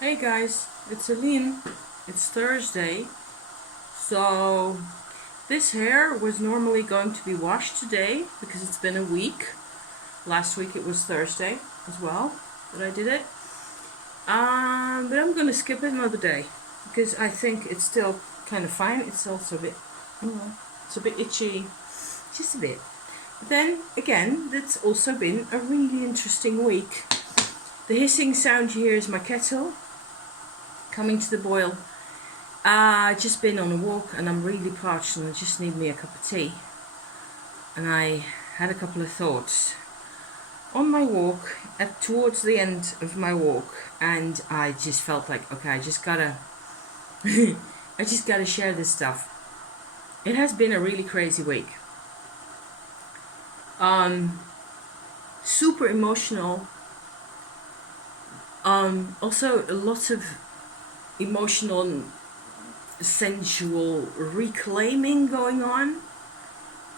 Hey guys, it's Aline. It's Thursday, so this hair was normally going to be washed today because it's been a week. Last week it was Thursday as well that I did it. But I'm gonna skip it another day because I think it's still kind of fine. It's also a bit, you know, it's a bit itchy, just a bit. But then again, that's also been a really interesting week. The hissing sound you hear is my kettle coming to the boil. Just been on a walk and I'm really parched and I just need me a cup of tea. And I had a couple of thoughts on my walk, towards the end of my walk, and I just felt like, okay, I just gotta, I just gotta share this stuff. It has been a really crazy week. Um, Super emotional. Also a lot of emotional and sensual reclaiming going on,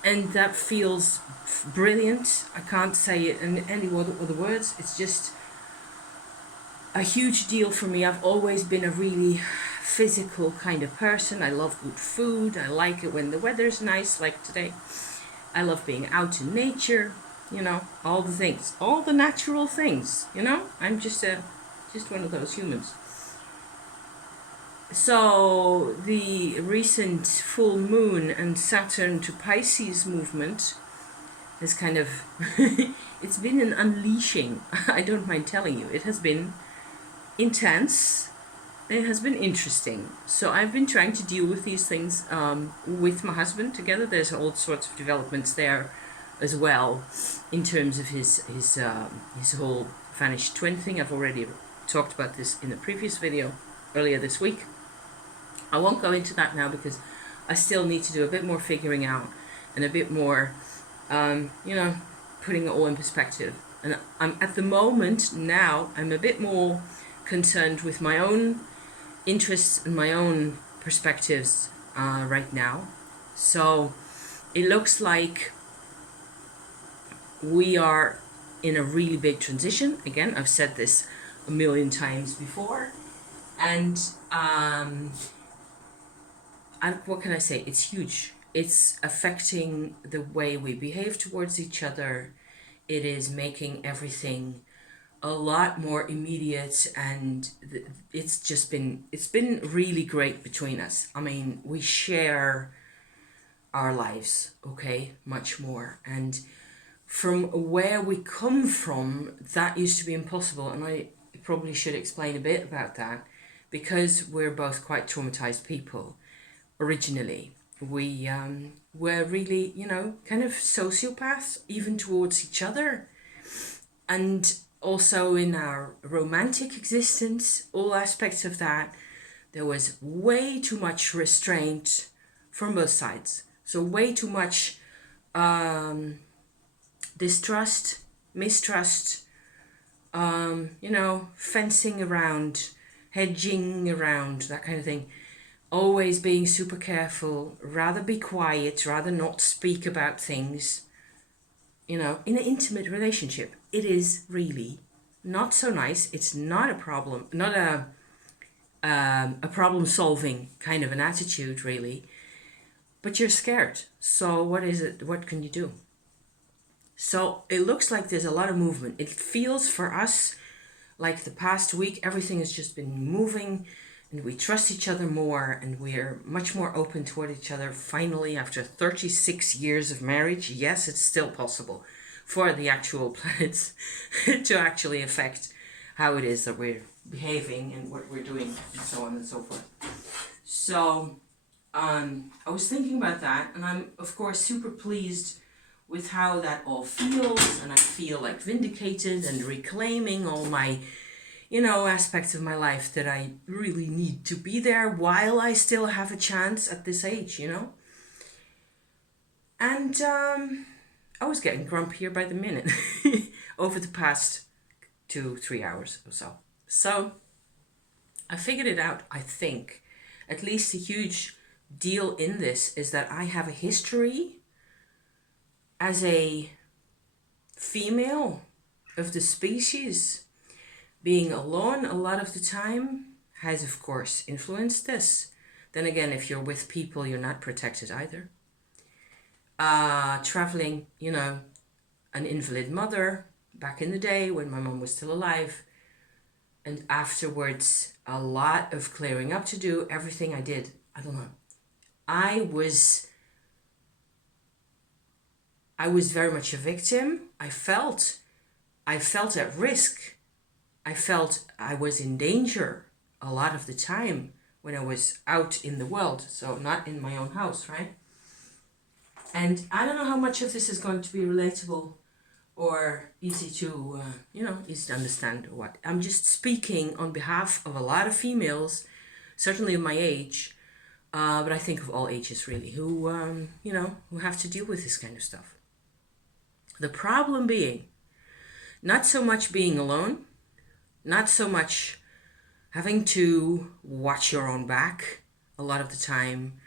and that feels brilliant. I can't say it in any other words. It's just a huge deal for me. I've always been a really physical kind of person. I love good food. I like it when the weather's nice, like today. I love being out in nature. All the things, all the natural things. I'm just one of those humans. So the recent full moon and Saturn to Pisces movement has kind of it's been an unleashing. I don't mind telling you, it has been intense. It has been interesting. So I've been trying to deal with these things with my husband together. There's all sorts of developments there as well in terms of his whole vanished twin thing. I've already talked about this in a previous video earlier this week. I won't go into that now because I still need to do a bit more figuring out and a bit more, putting it all in perspective. And I'm at the moment now, I'm a bit more concerned with my own interests and my own perspectives right now. So it looks like we are in a really big transition. Again, I've said this a million times before. And what can I say? It's huge. It's affecting the way we behave towards each other. It is making everything a lot more immediate, and it's been really great between us. I mean, we share our lives, okay, much more. And from where we come from, that used to be impossible. And I probably should explain a bit about that because we're both quite traumatized people originally. We were really, kind of sociopaths, even towards each other. And also in our romantic existence, all aspects of that, there was way too much restraint from both sides. So, way too much distrust, mistrust, fencing around, hedging around, that kind of thing. Always being super careful, rather be quiet, rather not speak about things. In an intimate relationship, it is really not so nice. It's not a problem, not a problem solving kind of an attitude, really. But you're scared. So, what is it? What can you do? So, it looks like there's a lot of movement. It feels for us like the past week, everything has just been moving and we trust each other more and we're much more open toward each other. Finally, after 36 years of marriage, yes, it's still possible for the actual planets to actually affect how it is that we're behaving and what we're doing and so on and so forth. So I was thinking about that, and I'm of course super pleased with how that all feels, and I feel like vindicated and reclaiming all my aspects of my life that I really need to be there while I still have a chance at this age. And I was getting grumpier by the minute over the past 2-3 hours or so. So I figured it out. I think at least a huge deal in this is that I have a history as a female of the species Being alone a lot of the time has, of course, influenced this. Then again, if you're with people, you're not protected either. Traveling, an invalid mother back in the day when my mom was still alive, and afterwards a lot of clearing up to do. Everything I did, I don't know. I was very much a victim. I felt at risk. I felt I was in danger a lot of the time when I was out in the world, so not in my own house, right? And I don't know how much of this is going to be relatable or easy to, easy to understand or what. I'm just speaking on behalf of a lot of females, certainly of my age, but I think of all ages really, who have to deal with this kind of stuff. The problem being, not so much being alone, not so much having to watch your own back a lot of the time,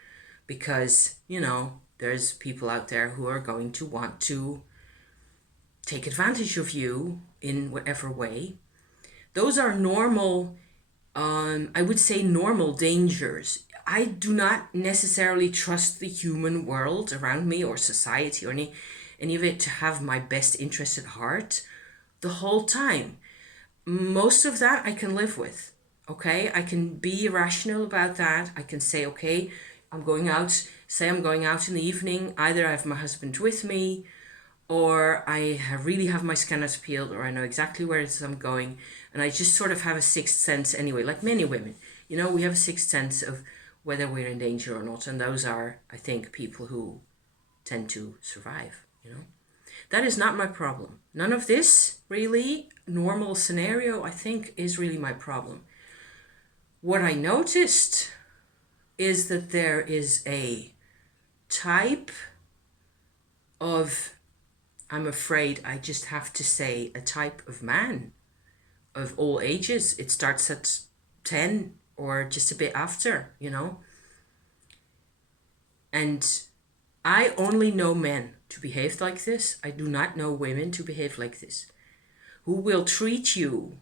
because, there's people out there who are going to want to take advantage of you in whatever way. Those are normal, I would say normal dangers. I do not necessarily trust the human world around me or society or any of it to have my best interest at heart the whole time. Most of that I can live with. Okay, I can be rational about that. I can say, okay, I'm going out in the evening. Either I have my husband with me, or I really have my scanners peeled, or I know exactly where it is I'm going. And I just sort of have a sixth sense anyway, like many women. We have a sixth sense of whether we're in danger or not. And those are, I think, people who tend to survive, That is not my problem. None of this really normal scenario, I think, is really my problem. What I noticed is that there is a type of, I'm afraid I just have to say, a type of man of all ages. It starts at 10 or just a bit after, And I only know men to behave like this. I do not know women to behave like this, who will treat you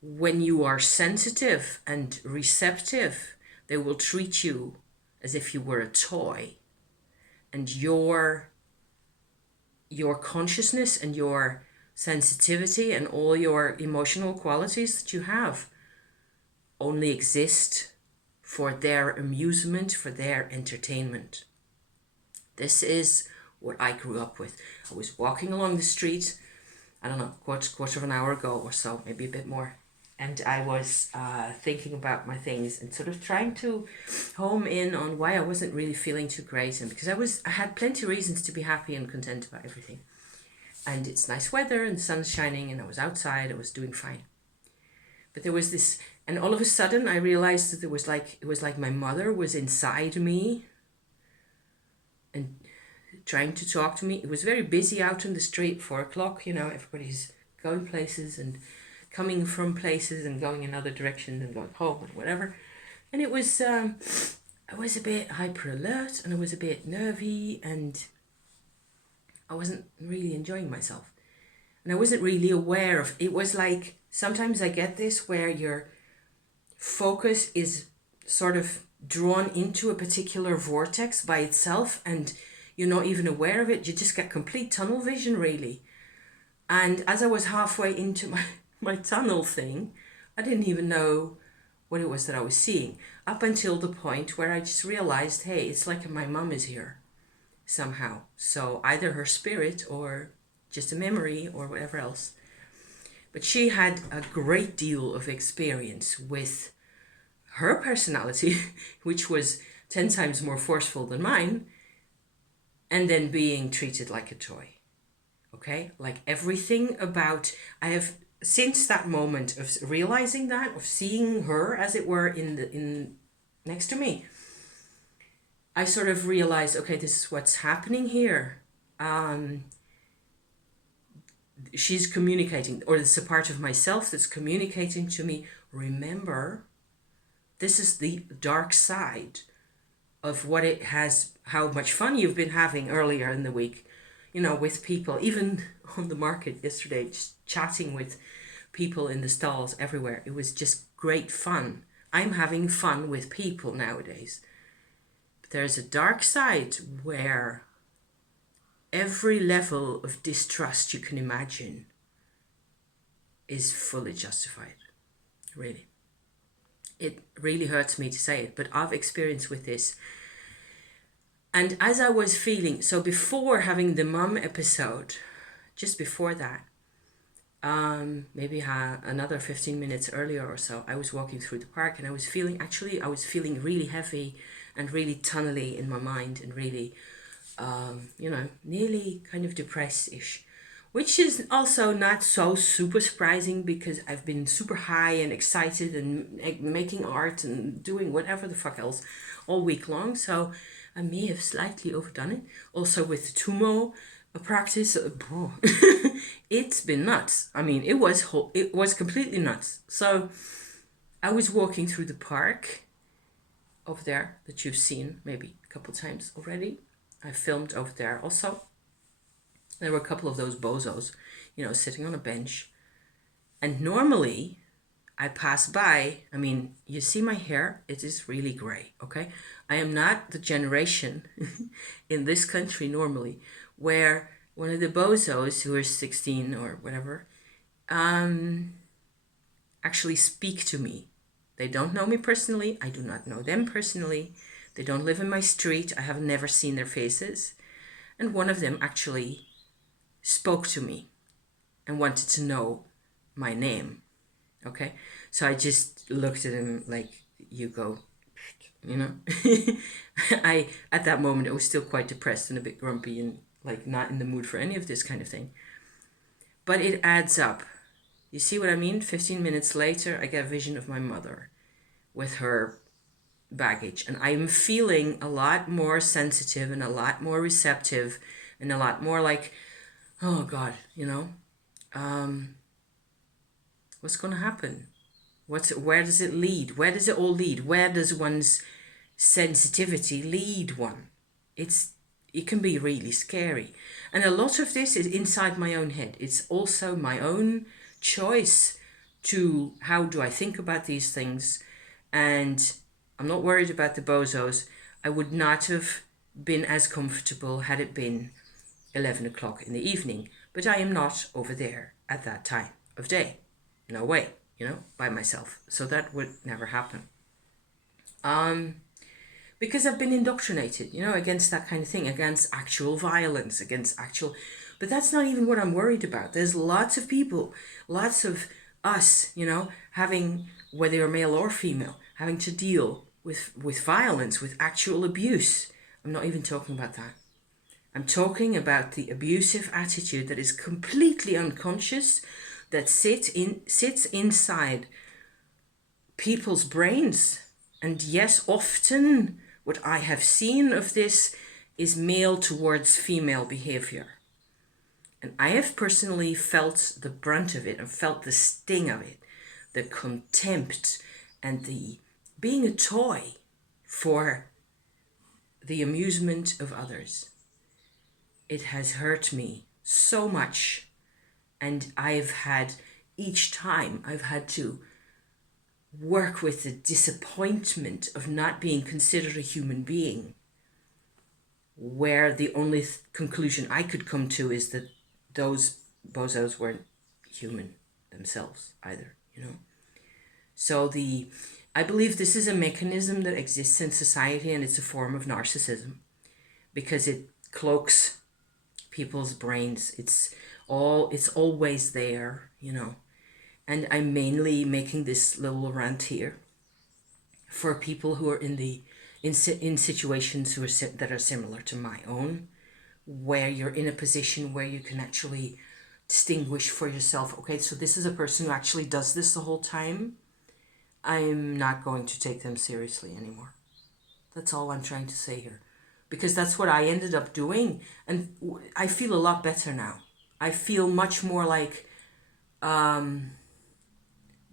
when you are sensitive and receptive. They will treat you as if you were a toy, and your consciousness and your sensitivity and all your emotional qualities that you have only exist for their amusement, for their entertainment. This is what I grew up with. I was walking along the street, I don't know, quarter of an hour ago or so, maybe a bit more, and I was thinking about my things and sort of trying to home in on why I wasn't really feeling too great, and because I had plenty of reasons to be happy and content about everything. And it's nice weather and the sun's shining and I was outside, I was doing fine. But there was this, and all of a sudden I realized that it was like my mother was inside me and trying to talk to me. It was very busy out in the street, 4:00, everybody's going places and coming from places and going in other directions and going home and whatever. And it was, I was a bit hyper alert and I was a bit nervy and I wasn't really enjoying myself. And I wasn't really aware of, it was like, sometimes I get this where your focus is sort of drawn into a particular vortex by itself and you're not even aware of it. You just get complete tunnel vision, really. And as I was halfway into my tunnel thing, I didn't even know what it was that I was seeing, up until the point where I just realized, hey, it's like my mum is here somehow. So either her spirit or just a memory or whatever else. But she had a great deal of experience with her personality, which was 10 times more forceful than mine, and then being treated like a toy. Okay? Like everything about, I have, since that moment of realizing that, of seeing her, as it were, in next to me, I sort of realized, okay, this is what's happening here. She's communicating, or it's a part of myself that's communicating to me, remember, this is the dark side of what it has, how much fun you've been having earlier in the week, with people, even on the market yesterday, just chatting with people in the stalls everywhere. It was just great fun. I'm having fun with people nowadays. But there's a dark side where every level of distrust you can imagine is fully justified. Really. It really hurts me to say it, but I've experienced with this. And as I was feeling, so before having the mum episode, just before that, maybe another 15 minutes earlier or so, I was walking through the park and I was feeling really heavy and really tunnely in my mind and really, nearly kind of depressed-ish, which is also not so super surprising because I've been super high and excited and making art and doing whatever the fuck else all week long. So I may have slightly overdone it. Also with Tumo practice, it's been nuts. I mean, it was completely nuts. So I was walking through the park over there that you've seen maybe a couple times already. I filmed over there also. There were a couple of those bozos, sitting on a bench. And normally I pass by, I mean, you see my hair, it is really gray, okay? I am not the generation in this country normally where one of the bozos who are 16 or whatever actually speak to me. They don't know me personally. I do not know them personally. They don't live in my street. I have never seen their faces. And one of them actually spoke to me and wanted to know my name. Okay? So I just looked at him like, you go, at that moment, I was still quite depressed and a bit grumpy and like not in the mood for any of this kind of thing. But it adds up. You see what I mean? 15 minutes later, I get a vision of my mother with her baggage. And I'm feeling a lot more sensitive and a lot more receptive and a lot more like, oh God, what's going to happen? Where does it lead? Where does it all lead? Where does one's sensitivity lead one? It can be really scary. And a lot of this is inside my own head. It's also my own choice to how do I think about these things. And I'm not worried about the bozos. I would not have been as comfortable had it been 11 o'clock in the evening. But I am not over there at that time of day. No way, by myself. So that would never happen. Because I've been indoctrinated, against that kind of thing, against actual violence, but that's not even what I'm worried about. There's lots of people, lots of us, having, whether you're male or female, having to deal with violence, with actual abuse. I'm not even talking about that. I'm talking about the abusive attitude that is completely unconscious, that sits inside people's brains. And yes, often what I have seen of this is male towards female behavior. And I have personally felt the brunt of it and felt the sting of it, the contempt and the being a toy for the amusement of others. It has hurt me so much. And each time I've had to work with the disappointment of not being considered a human being, where the only conclusion I could come to is that those bozos weren't human themselves either, So I believe this is a mechanism that exists in society, and it's a form of narcissism because it cloaks people's brains. It's always there, And I'm mainly making this little rant here for people who are in situations that are similar to my own, where you're in a position where you can actually distinguish for yourself, okay, so this is a person who actually does this the whole time. I'm not going to take them seriously anymore. That's all I'm trying to say here. Because that's what I ended up doing. And I feel a lot better now. I feel much more like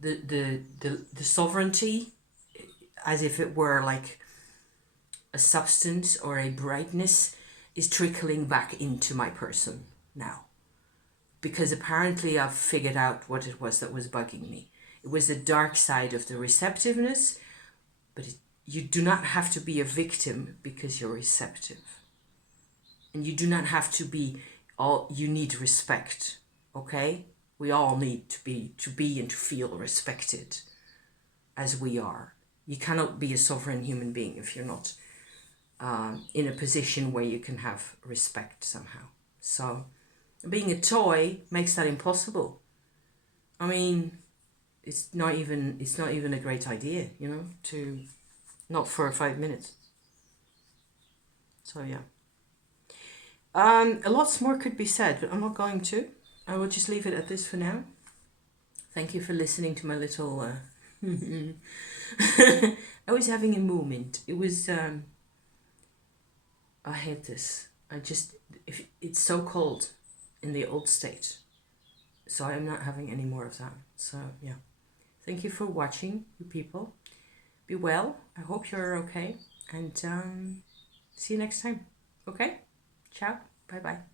the sovereignty, as if it were like a substance or a brightness, is trickling back into my person now. because apparently I've figured out what it was that was bugging me. It was the dark side of the receptiveness, but you do not have to be a victim because you're receptive. And you do not have to be you need respect, okay? We all need to be and to feel respected as we are. You cannot be a sovereign human being if you're not in a position where you can have respect somehow. So being a toy makes that impossible. I mean, it's not even a great idea, you know, to not for 5 minutes. So yeah. A lot more could be said, but I'm not going to. I will just leave it at this for now. Thank you for listening to my little I was having a moment. It was I hate this. If it's so cold in the old state. So I'm not having any more of that. So yeah. Thank you for watching, you people. Be well. I hope you're okay. And see you next time. Okay? Ciao. Bye bye.